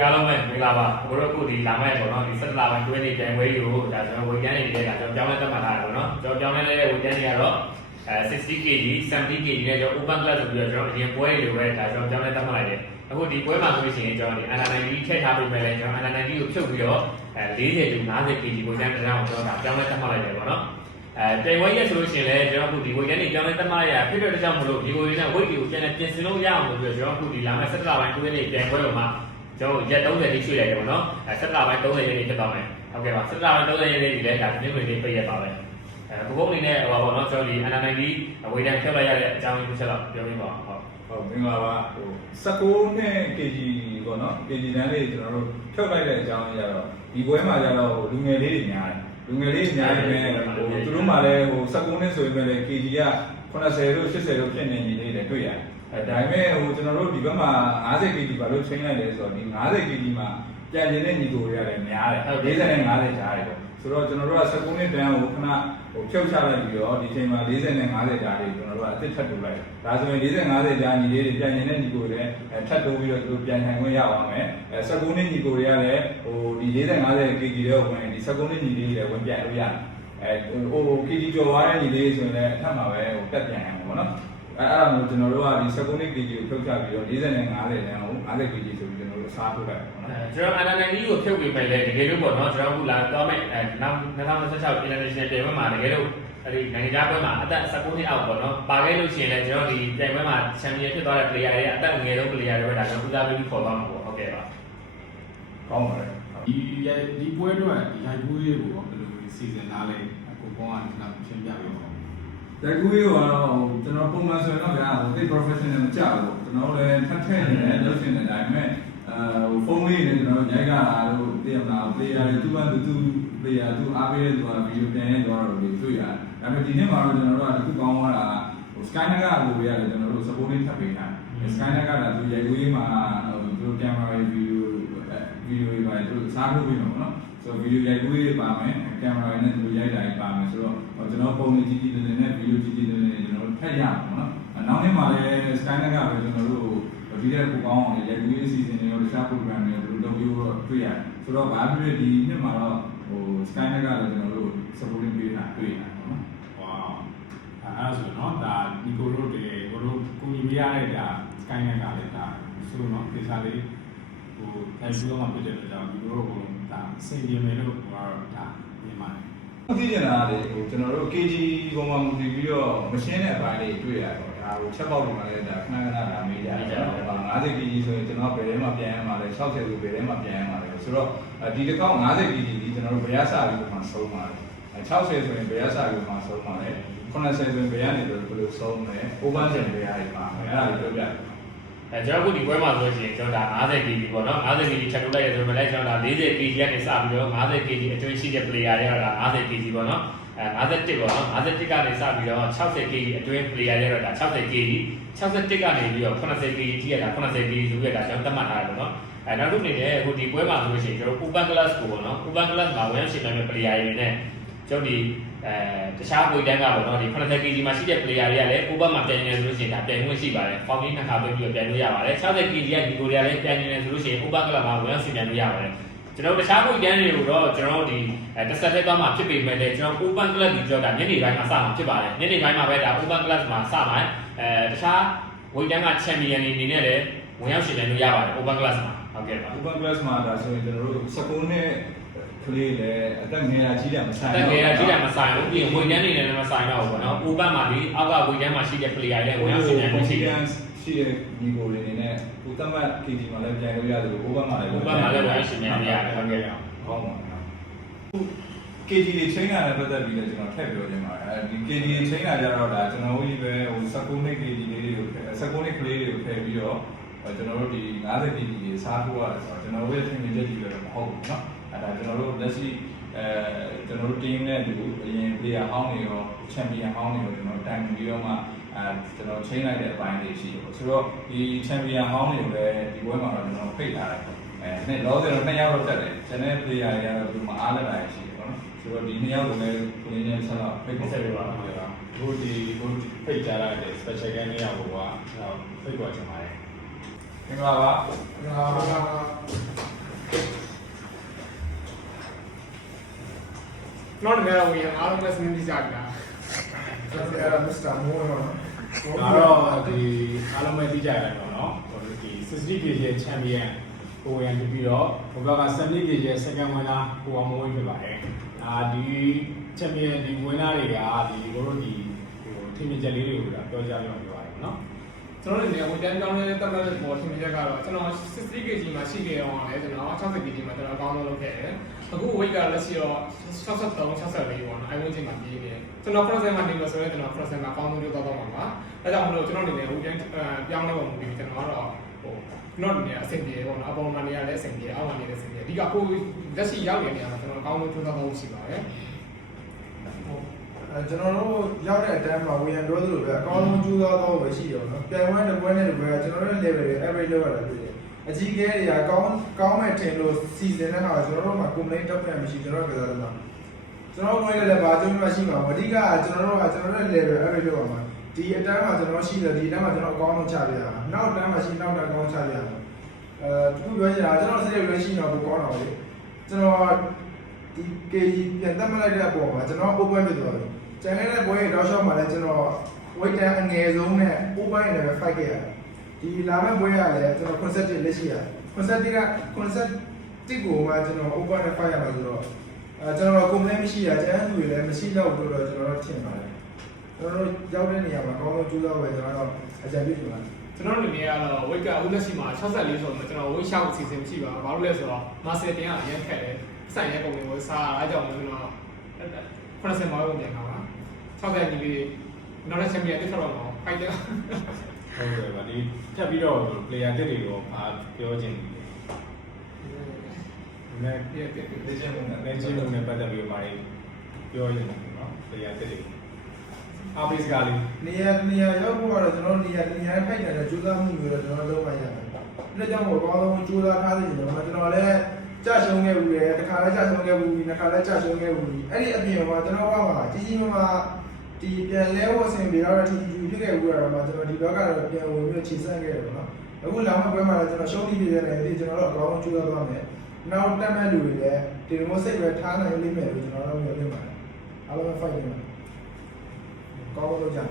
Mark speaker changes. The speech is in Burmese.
Speaker 1: အားလုံးပဲမင်္ဂလာပါဘိုးတို့အခုဒီလာမဲ့ပေါ့နော်ဒီဆက်လာပိုင်းတွင်းနေပြန်ဝဲယူဒါကျွန်တော်ဝေကျန်းနေတဲ့ဒါကျွန်တော်ပြောင်းလဲသတ်မှတ်ထားတာပေါ့နော်ကျွန်တော်ပြောင်းလဲတဲ့ဝေကျန်းတွေကတော့အဲ 60kg 70kg နဲ့ကျွန်တော် open class ဆိုပြီးတော့ကျွန်တော်အရင်ပွဲတွေလိုပဲဒါကျွန်တော်ပြောင်းလဲသတ်မှတ်လိုက်တယ်အခုဒီပွဲမှာဆိုလို့ရှိရင်ကျွန်တော်ဒီ under 90ထည့်ထားပေးမယ်လေကျွန်တော် under 90ကိုဖြုတ်ပြီးတော့အဲ40တူ 50kg ဝေကျန်းတစ်ကြောင်းကိုကျွန်တော်ဒါပြောင်းလဲသတ်မှတ်လိုက်တယ်ပေါ့နော်အဲတိုင်ဝဲရက်ဆိုလို့ရှိရင်လည်းကျွန်တော်အခုဒီဝေကျန်းတွေပြောင်းလဲသတ်မှတ်ရဖြစ်တဲ့ကြောင့်မလို့ဒီဝေကျန်းနဲ့ weight တွေကိုပြန်ပြင်ဆင်လို့ရအောင်လို့ပြီးတော့ကျွန်တော်အခုဒီလာမဲ့ဆက်လာပိုင်းတွင်းနေပြန်ပွဲပေါ်မှာ ကျွန်တော်ရက်30တိရွှေ့လိုက်တယ်ပေါ့နော်အဲဆက်လာပိုင်း30ရက်နေဖြစ်သွားမယ်ဟုတ်ကဲ့ပါဆက်လာပိုင်း30ရက်နေဒီလဲဒါဒီနေ့ကိုလေးပြည့်ရပါပဲအဲဘုံအနေနဲ့ဟိုပါပေါ့နော်ကျွန်တော်ဒီ NND ဝေဒန်ဖြတ်လိုက်ရတဲ့အကြောင်းလေးတစ်ချက်တော့ပြောပြပါဟုတ်
Speaker 2: ဟုတ်မင်္ဂလာပါဟို16နဲ့ kg ပေါ့နော် kg တန်းလေးကျွန်တော်တို့ဖြုတ်လိုက်တဲ့အကြောင်းကြီးကတော့ဒီပွဲမှာကျတော့လူငယ်လေးတွေများတယ်လူငယ်လေးတွေများတယ်နဲ့ဟိုသူတို့မှလည်းဟို16နဲ့ဆိုရင်လည်း kg က80တို့80တို့ဖြစ်နေနေလေးတွေတွေ့ရတယ် အဲဒါပေမဲ့ဟိုကျွန်တော်တို့ဒီဘက်မှာ50 kg ဘာလို့ချိန်လိုက်လဲဆိုတော့ဒီ50 kg မှာပြန်ကျင်တဲ့ညီကိုတွေရတယ်များတယ်40နဲ့50ကြားတယ်ပေါ့ဆိုတော့ကျွန်တော်တို့က16နှစ်တန်းကိုခဏဟိုဖြုတ်ချလိုက်ပြီးတော့ဒီချိန်မှာ40နဲ့50ကြားတွေကျွန်တော်တို့ကအစ်စ်ထပ်တူလိုက်ဒါဆိုရင်40 50ကြားညီလေးတွေပြန်ကျင်တဲ့ညီကိုတွေလည်းထပ်တိုးပြီးတော့သူတို့ပြန်ထိုင်ခွင့်ရအောင်မယ်အဲ16နှစ်ညီကိုတွေကလည်းဟိုဒီ40 50 kg တွေကိုဝင်ဒီ16နှစ်ညီလေးတွေလည်းဝင်ပြန်လို့ရတယ်အဲဟို kg ကျော်သွားတဲ့ညီလေးဆိုရင်လည်းအထက်မှာပဲဟိုတက်ပြန်ရမှာပေါ့နော် အဲအဲ့ဒါမျိုးကျွန်တော်တို့ကဒီ16နှစ် kg ကိုဖြုတ်ချပြီးတော့40နဲ့50တန်းကို50 kg ဆိုပြီးကျွန်တော်တို့စားထုတ်လိုက်ပါတော့
Speaker 1: အဲကျွန်တော် NND ကိုဖြုတ်ပြီးပဲလေတကယ်လို့ပေါ့နော်ကျွန်တော်အခုလာတော့မဲ့အဲနောက်2026 international ပြိုင်ပွဲမှာတကယ်လို့အဲ့ဒီနိုင်ငံခြားပွဲမှာအသက်19နှစ်အောက်ပေါ့နော်ပါခဲ့လို့ရှိရင်လည်းကျွန်တော်ဒီပြိုင်ပွဲမှာချန်ပီယံဖြစ်သွားတဲ့ player တွေအသက်ငယ်ဆုံး player တွေပဲဒါကျွန်တော်ဦးစားပေးပြီးခေါ်သွားမှာပေါ့ဟုတ်ကဲ့ပါ
Speaker 2: ကောင်းပါတယ်
Speaker 3: ဒီဒီပွဲတော့ဒီရိုက်ကူးရေးကိုဘယ်လိုစီစဉ်ထားလဲအခုကောင်းကလည်းရှင်းပြပေးပါဦး
Speaker 2: တက်ကူးရောကတော့ကျွန်တော်ပုံမှန်ဆိုရင်တော့ဗျာဟိုတိတ် professional မကြဘူးကျွန်တော်လည်းထပ်ထည့်နေတယ်လုပ်ရှင်တဲ့အတိုင်းပဲအဲဟိုဖုန်းလေးနဲ့ကျွန်တော်ရိုက်ကတာတို့သိရမလား player တွေသူ့ဘာသူသူ player သူအားပေးတဲ့သူကဗီဒီယိုပြန်ရဲသွားတော့လေတွေ့ရတယ်ဒါပေမဲ့ဒီနေ့မှာတော့ကျွန်တော်တို့ကတခုကောင်းသွားတာဟို Skynet ကကိုရတယ်ကျွန်တော်တို့ supporting ထပ်ပေးတာ Skynet ကဒါသူရိုက်ကူးမှာဟိုသူ camera review ဗီဒီယိုတွေပါသူစားဖို့ပြီးမှာပေါ့နော်ဆိုတော့ဗီဒီယိုရိုက်ကူးရေးပါမယ် ကင်မရာနဲ့သူရိုက်တာကြီးပါမယ်ဆိုတော့ကျွန်တော်ပုံနေကြည့်ကြည့်နေနဲ့ဗီဒီယိုကြည့်ကြည့်နေကျွန်တော်တို့ထည့်ရအောင်ပေါ့နော်နောက်နေ့မှာလည်း Skynet ကပဲကျွန်တော်တို့ဒီတဲ့ကိုကောင်းအောင်ရိုက်ကူးရေးအစီအစဉ်တွေရောတခြား program တွေရောသူတို့လုပ်ပြီးတော့တွေ့ရတယ်ဆိုတော့ဘာဖြစ်ဖြစ်ဒီနှစ်မှာတော့ဟို Skynet ကလည်းကျွန်တော်တို့ supporting ပေးတာတွေ့ရတယ်ပေါ့နော်
Speaker 3: ဝါအဲ့ဒါဆိုတော့ဒါဒီကိုတို့တွေကိုတို့ကိုကြီးပြရတဲ့ဒါ Skynet ကလည်းဒါဆိုတော့ဒီစားလေးဟိုထိုင်ပြီးတော့မှပြတဲ့ကြောင့်ဒီကိုတို့ကဒါအဆင်ပြေမယ်လို့ဟိုကတော့ဒါ မြင်ပါတယ်
Speaker 2: သိကျင်တာလေဟိုကျွန်တော်တို့ KG ပုံမှန်မူတည်ပြီးတော့မရှင်းတဲ့အပိုင်းလေးတွေ့ရတော့ဒါဟိုချက်ပေါက်တွေမှာလည်းဒါခဏခဏဒါမေးကြတယ်။ဟာ50 kg ဆိုရင်ကျွန်တော်ဘယ်ထဲမှာပြန်ရမှာလဲ60ဆိုဘယ်ထဲမှာပြန်ရမှာလဲဆိုတော့ဒီတစ်ခေါက်50 kg ဒီကျွန်တော်တို့ဘယ်ရစာပြီးမှဆုံးမှာလဲ60ဆိုရင်ဘယ်ရစာပြီးမှဆုံးမှာလဲ90ဆိုရင်ဘယ်ရနေလို့ဘယ်လိုဆုံးလဲ over ဆိုရင်ဘယ်ရည်ပါမယ်အဲ့ဒါကိုပြောပြတယ်
Speaker 1: အဲကျွန်တော်အခုဒီပွဲမှာဆိုလို့ရှိရင်ကျွန်တော်ဒါ 50kg ပေါ့နော် 50kg ချက်ထုတ်လိုက်ရဆိုတော့လည်းကျွန်တော်ဒါ 40kg ကနေစပြီးတော့ 50kg အတွင်းရှိတဲ့ player တွေကတော့ဒါ 50kg ပေါ့နော်အဲ51ပေါ့နော်51ကနေစပြီးတော့ 60kg အတွင်း player တွေကတော့ဒါ 60kg 61ကနေပြီးတော့ 80kg ထိရတာ 80kg ဆိုပြီးတော့ဒါကျွန်တော်သတ်မှတ်ထားတယ်ပေါ့နော်အဲနောက်တစ်နေ့လည်းအခုဒီပွဲမှာဆိုလို့ရှိရင်ကျွန်တော် open class ကိုပေါ့နော် open class မှာဝင်ရှင်တဲ့ player တွေနဲ့ ကျွန်တော်ဒီအဲတခြားဝေတန်းကပေါ့နော်ဒီ 80kg မှာရှိတဲ့ player တွေကလည်း open မှာပြန်နေတယ်ဆိုလို့ရှိရင်ဒါပြန်ခွင့်ရှိပါတယ်။ founding နှစ်ခါပဲပြီးတော့ပြန်လို့ရပါတယ်။ 60kg ကဒီကိုတွေကလည်းပြန်နေတယ်ဆိုလို့ရှိရင် open club မှာဝင်ရှင်ပြန်လို့ရပါတယ်။ကျွန်တော်တခြားဝေတန်းတွေကိုတော့ကျွန်တော်ဒီတစ်ဆက်ထဲသွားမှာဖြစ်ပေမဲ့လည်းကျွန်တော် open club ဒီကြောက်ကညနေပိုင်းမှာစမှာဖြစ်ပါတယ်။ညနေပိုင်းမှာပဲဒါ open club မှာစမှာအဲတခြားဝေတန်းက champion တွေအနေနဲ့လည်းဝင်ရောက်ရှင်ပြန်လို့ရပါတယ် open class မှာဟုတ်ကဲ့ပါ
Speaker 2: open class မှာဒါဆိုရင်ကျွန်တော်တို့19နဲ့က လေးလည်းအသက်ငယ်ရာကြီးတယ်မဆိုင်
Speaker 1: တက်ငယ်တာကြီးတယ်မဆိုင်ဘူးပြင်ဝေတန်းနေတယ်လည်းမဆိုင်တော့ဘူးပေါ့နော် open မှာဒီအောက်ကဝေတန်းမှာရှိတဲ့ player တွေဝင်ရောက်ရှင်ပြန်လို့ရှိတယ်
Speaker 2: ရှိတဲ့ညီကိုတွေအနေနဲ့ကိုတတ်မှတ် KG မှာလည်းပြန်လို့ရတယ်ဘိုးဘက်မှာလည်း
Speaker 1: open မှာလည်းဝင်ရောက်ရှင်ပြန်လို့ရတယ်ဟုတ်ကဲ့ပါ
Speaker 2: ကောင်းပါလား KG တွေချိန်တာနဲ့ပတ်သက်ပြီးလည်းကျွန်တော်ထည့်ပြောချင်ပါတယ်အဲဒီ KG တွေချိန်တာကြတော့ဒါကျွန်တော်တို့ကြီးပဲဟို19နှစ် KG လေးတွေကိုထည့်19နှစ်ကလေးတွေကိုထည့်ပြီးတော့ကျွန်တော်တို့ဒီ50 KG တွေစားဖို့ရတယ်ဆိုတော့ကျွန်တော်တို့ရဲ့ထင်မြင်ချက်ကြီးလည်းမဟုတ်ဘူးเนาะ အဲဒါကျွန်တော်တို့လက်ရှိအဲကျွန်တော်တို့ team နဲ့တူအရင် player ဟောင်းတွေရော champion ဟောင်းတွေရောကျွန်တော်တိုင်ပြီးတော့မှအဲကျွန်တော်ချိန်လိုက်တဲ့အပိုင်းတွေရှိတယ်ပေါ့ဆိုတော့ဒီ champion ဟောင်းတွေကိုလည်းဒီပွဲမှာတော့ကျွန်တော်ဖိတ်ထားတယ်ပေါ့အဲနှစ်လောဆယ်တော့နှစ်ယောက်တော့တက်တယ်ကျွန်တဲ့ player တွေကတော့ဒီမှာအားလက်လာရှိတယ်ပေါ့နော်ဆိုတော့ဒီနှစ်ယောက်ကိုလည်းကိုရင်းနဲ့ဆက်တော့ဖိတ်
Speaker 1: ဟုတ်
Speaker 2: ဖို့
Speaker 1: ကဲ့ပါ
Speaker 3: ဟုတ်ကဲ့ပါဘို့ဒီဘို့ဖိတ်ကြားရတဲ့ special guest နေရာကိုကဖိတ်ခေါ်ချင်ပါတယ်
Speaker 2: မင်္ဂလာပါ
Speaker 4: ဒါ ကျွန်တော်တို့လည်းဝင်အားလုံးပဲစနစ်တိကျပြီလား
Speaker 5: ကျွန်တော်အဲ့ဒါမစ္စတာမိုးရောနော်
Speaker 3: ဒါတော့ဒီအားလုံးပဲသိကြရတယ်ပေါ့နော်ဟိုဒီ 60 kg ရဲ့ champion ကိုဝင်ပြီးပြီးတော့ဟိုဘက်က70 kg ရဲ့ second winner ကိုအောင်မွေးဖြစ်ပါတယ်အာဒီ champion ဒီ winner တွေကဒီကိုတို့ဒီဟိုထင်မြင်ချက်လေးတွေကိုဒါပြောကြရအောင်ပြောရတယ်ပေါ့နော်
Speaker 4: ကျွန်တော်တို့လည်းဝန်တန်းကြောင်းလေးတက်တက်ပေါ်ထင်မြင်ချက်ကတော့ကျွန်တော်60 kg မှာရှိခဲ့အောင်လည်းကျွန်တော် 60 kg မှာကျွန်တော်အကောင်းဆုံးလုပ်ခဲ့တယ်အခု weight ကလည်းရှိတော့63 64ပေါ့နော်အဲဝင်ချိန်မှာပြေးနေတယ်ကျွန်တော် cross မှာနေလို့ဆိုရင်ကျွန်တော် cross မှာအကောင်းဆုံးလုပ်တော့တော့မှာပါအဲကြောင့်မလို့ကျွန်တော်အနေနဲ့ဟိုပြန်ပြောင်းလဲပုံမူပြီးကျွန်တော်ကတော့ဟိုကျွန်တော်အနေနဲ့အဆင်ပြေပေါ့နော်အပေါ်မှာနေရလည်းအဆင်ပြေအောက်မှာနေလည်းအဆင်ပြေအဓိကကိုလက်ရှိရောက်နေတဲ့နေရာမှာကျွန်တော်အကောင်းဆုံးလုပ်တော့တော့ရှိပါတယ်
Speaker 5: အဲ ကျွန်တော်တို့ရောက်တဲ့အတန်းမှာဝင်ရပြောသလိုပဲအကောင်းဆုံးကြိုးစားတော့ပဲရှိရောနော်ပြန်ဝဲတစ်ပွဲနဲ့တစ်ပွဲကျွန်တော်တို့ level တွေ average လောက်ရတာတွေ့တယ်အကြီးကဲတွေကကောင်းကောင်းမဲ့ထင်လို့ season နဲ့ဟာကျွန်တော်တို့မှာ complaint တက်ပြန်မရှိကျွန်တော်တို့ကစားတယ်မှာကျွန်တော်ဝင်လည်းဘာကျွန်တော်မှရှိမှာအဓိကကျွန်တော်တို့ကကျွန်တော်တို့ level average လောက်ပါမှာဒီအတန်းမှာကျွန်တော်ရှိတယ်ဒီအတန်းမှာကျွန်တော်အကောင်းဆုံးချပြရမှာနောက်အတန်းမှာရှိနောက်တန်းအကောင်းချပြရမှာအဲသူပြောချင်တာကျွန်တော်စိတ်ရွေးရှိတော့ကိုကောင်းတော့လေကျွန်တော် ဒီ KG ပြန်တက်မလိုက်တဲ့အပေါ်မှာကျွန်တော် open ဖြစ်သွားတယ်ကျန်တဲ့ဘွဲရဲ့တောက်လျှောက်မှာလည်းကျွန်တော် weight တန်းအငယ်ဆုံးနဲ့ open နဲ့ပဲ fight ခဲ့ရတယ်ဒီလာမယ့်ဘွဲရလည်းကျွန်တော် concept လက်ရှိရတယ် concept က concept တစ်ကိုမှကျွန်တော် open နဲ့ fight ရမှာဆိုတော့အဲကျွန်တော် complaint မရှိတာကျန်တဲ့လူတွေလည်းမရှိတော့ဘူးလို့ကျွန်တော်တို့ထင်ပါတယ်ကျွန်တော်တို့ရောက်တဲ့နေရာမှာအကောင်းဆုံးကြိုးစားပဲကျွန်တော်တို့အကြံပြုချင်ပါတယ်
Speaker 4: ကျွန်တော်အနေနဲ့ကတော့ weight ကအခုလက်ရှိမှာ64ဆိုတော့ကျွန်တော် weight ရှောက်အစီအစဉ်မရှိပါဘူး။ဘာလို့လဲဆိုတော့ muscle တင်ရအရင်ခက်တယ်။ စိုင်ရဲပုံတွေကိုစားရအားကြောင့်ကျွန်တော်80မှာဝင်ပြန်တာပါ။60ညီလေးနောက်တစ်ချက်ပြတစ်ထပ်တော့မှာဖိုက်တယ်
Speaker 3: ဟုတ်တယ်ဗာဒီဖြတ်ပြီးတော့ player တက်တွေတော့ဘာပြောချင်လဲ
Speaker 4: ပြည့်ပြည့်ပြည့်
Speaker 2: လေ့ကျင့်မှုနဲ့
Speaker 3: လက်ချင်းလုံးနဲ့ပတ်သက်ပြီးတော့ဘာပြောချင်လဲနော် player တက်တွေအားပေးစကားလေး
Speaker 5: နေရာနေရာရောက်ဖို့ကတော့ကျွန်တော်နေရာနေရာထိုက်တဲ့ကြိုးစားမှုမျိုးတော့ကျွန်တော်လုပ်မှရတယ်။ဒါကြောင့်မို့အကောင်းဆုံးကြိုးစားထားသေးတယ်ကျွန်တော်ကျွန်တော်လည်း ကြာရှုံးခဲ့ဘူးလေတစ်ခါလည်းကြာရှုံးခဲ့ဘူးနှစ်ခါလည်းကြာရှုံးခဲ့ဘူးအဲ့ဒီအပြင်မှာကျွန်တော်ကမှကြီးကြီးမားမားဒီပြန်လဲဝဆင်ပြီးတော့တီတီဖြစ်ခဲ့ဘူးတော့မှကျွန်တော်ဒီဘက်ကတော့ပြန်ဝင်ပြီးခြေစမ်းခဲ့တယ်နော်။အခုလာမယ့်ပွဲမှာလည်းကျွန်တော်ရှုံးပြီးပြရတယ်ဒီကျွန်တော်တို့အကောင်းဆုံးကြိုးစားသွားမယ်။နောက်တက်မဲ့လူတွေလည်းဒီလိုမျိုးစိတ်ပဲထားနိုင်လိမ့်မယ်လို့ကျွန်တော်တို့ပြောနေပါတယ်။အားလုံး fight နေပါကောင်းလို့ကြတယ်